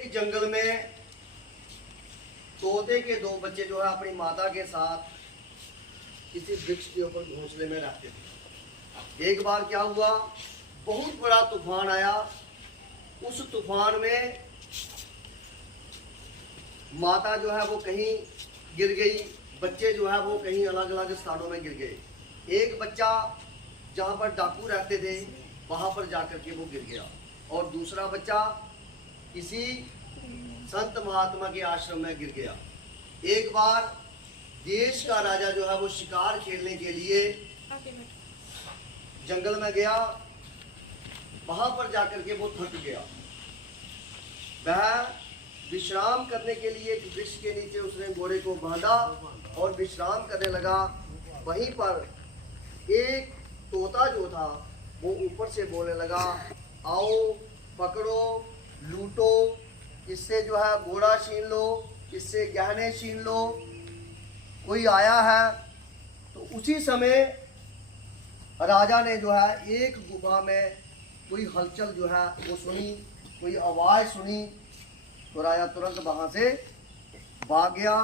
एक जंगल में तोते के दो बच्चे जो है अपनी माता के साथ किसी वृक्ष के ऊपर घोंसले में रहते थे। एक बार क्या हुआ, बहुत बड़ा तूफान आया। उस तूफान में माता जो है वो कहीं गिर गई, बच्चे जो है वो कहीं अलग अलग स्थानों में गिर गए। एक बच्चा जहाँ पर डाकू रहते थे वहाँ पर जाकर के वो गिर गया, और दूसरा बच्चा किसी संत महात्मा के आश्रम में गिर गया। एक बार देश का राजा जो है वो शिकार खेलने के लिए जंगल में गया। वहां पर जाकर के वो थक गया। वह विश्राम करने के लिए एक वृक्ष के नीचे उसने घोड़े को बांधा और विश्राम करने लगा। वहीं पर एक तोता जो था वो ऊपर से बोलने लगा, आओ पकड़ो, लूटो, इससे जो है घोड़ा छीन लो, इससे गहने छीन लो, कोई आया है। तो उसी समय राजा ने जो है एक गुफा में कोई हलचल जो है वो सुनी, कोई आवाज़ सुनी। तो राजा तुरंत वहाँ से भाग गया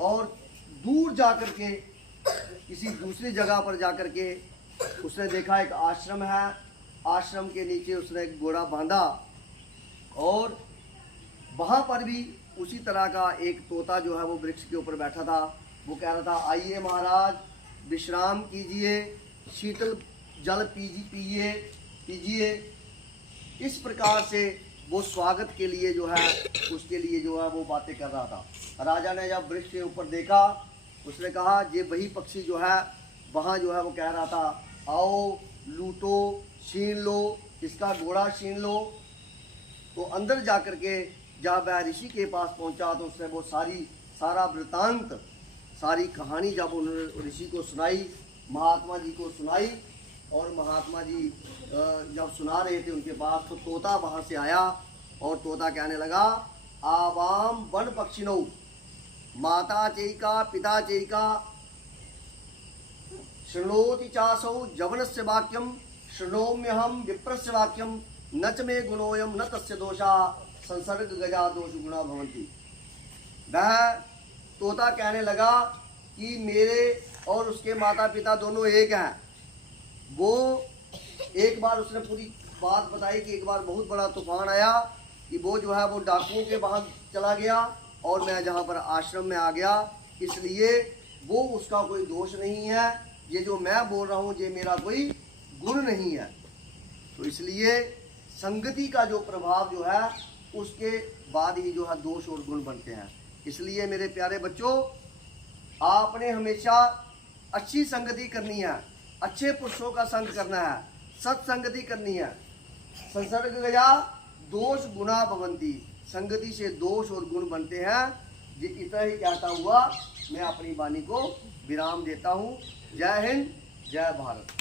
और दूर जाकर के किसी दूसरी जगह पर जाकर के उसने देखा एक आश्रम है। आश्रम के नीचे उसने एक घोड़ा बांधा और वहाँ पर भी उसी तरह का एक तोता जो है वो वृक्ष के ऊपर बैठा था। वो कह रहा था, आइए महाराज, विश्राम कीजिए, शीतल जल पीजिए। इस प्रकार से वो स्वागत के लिए जो है उसके लिए जो है वो बातें कर रहा था। राजा ने जब वृक्ष के ऊपर देखा, उसने कहा, ये वही पक्षी जो है वहाँ जो है वो कह रहा था, आओ लूटो, छीन लो, इसका घोड़ा छीन लो। तो अंदर जाकर के जब वह ऋषि के पास पहुंचा तो उसने वो सारा वृतांत, सारी कहानी जब उन्होंने ऋषि को सुनाई, महात्मा जी को सुनाई, और महात्मा जी जब सुना रहे थे उनके पास, तो तोता वहाँ से आया और तोता कहने लगा, आवाम वन पक्षिणो माता चैका पिता चैका शृणोति चासौ जवनस्य वाक्यम शृणोम्यहम विप्रस्य वाक्यम न च मे गुणोयम न तस्य दोषा संसर्ग गजा दोष गुणा भवन्ति। वह तोता कहने लगा कि मेरे और उसके माता पिता दोनों एक हैं। वो एक बार उसने पूरी बात बताई कि एक बार बहुत बड़ा तूफान आया कि वो जो है वो डाकुओं के वहाँ चला गया और मैं जहाँ पर आश्रम में आ गया, इसलिए वो उसका कोई दोष नहीं है। ये जो मैं बोल रहा हूँ ये मेरा कोई गुण नहीं है। तो इसलिए संगति का जो प्रभाव जो है उसके बाद ही जो है दोष और गुण बनते हैं। इसलिए मेरे प्यारे बच्चों, आपने हमेशा अच्छी संगति करनी है, अच्छे पुरुषों का संग करना है, सत्संगति करनी है। संसर्ग गया दोष गुणा भवन्ति, संगति से दोष और गुण बनते हैं। ये इतना ही कहता हुआ मैं अपनी वाणी को विराम देता हूँ। जय हिंद, जय भारत।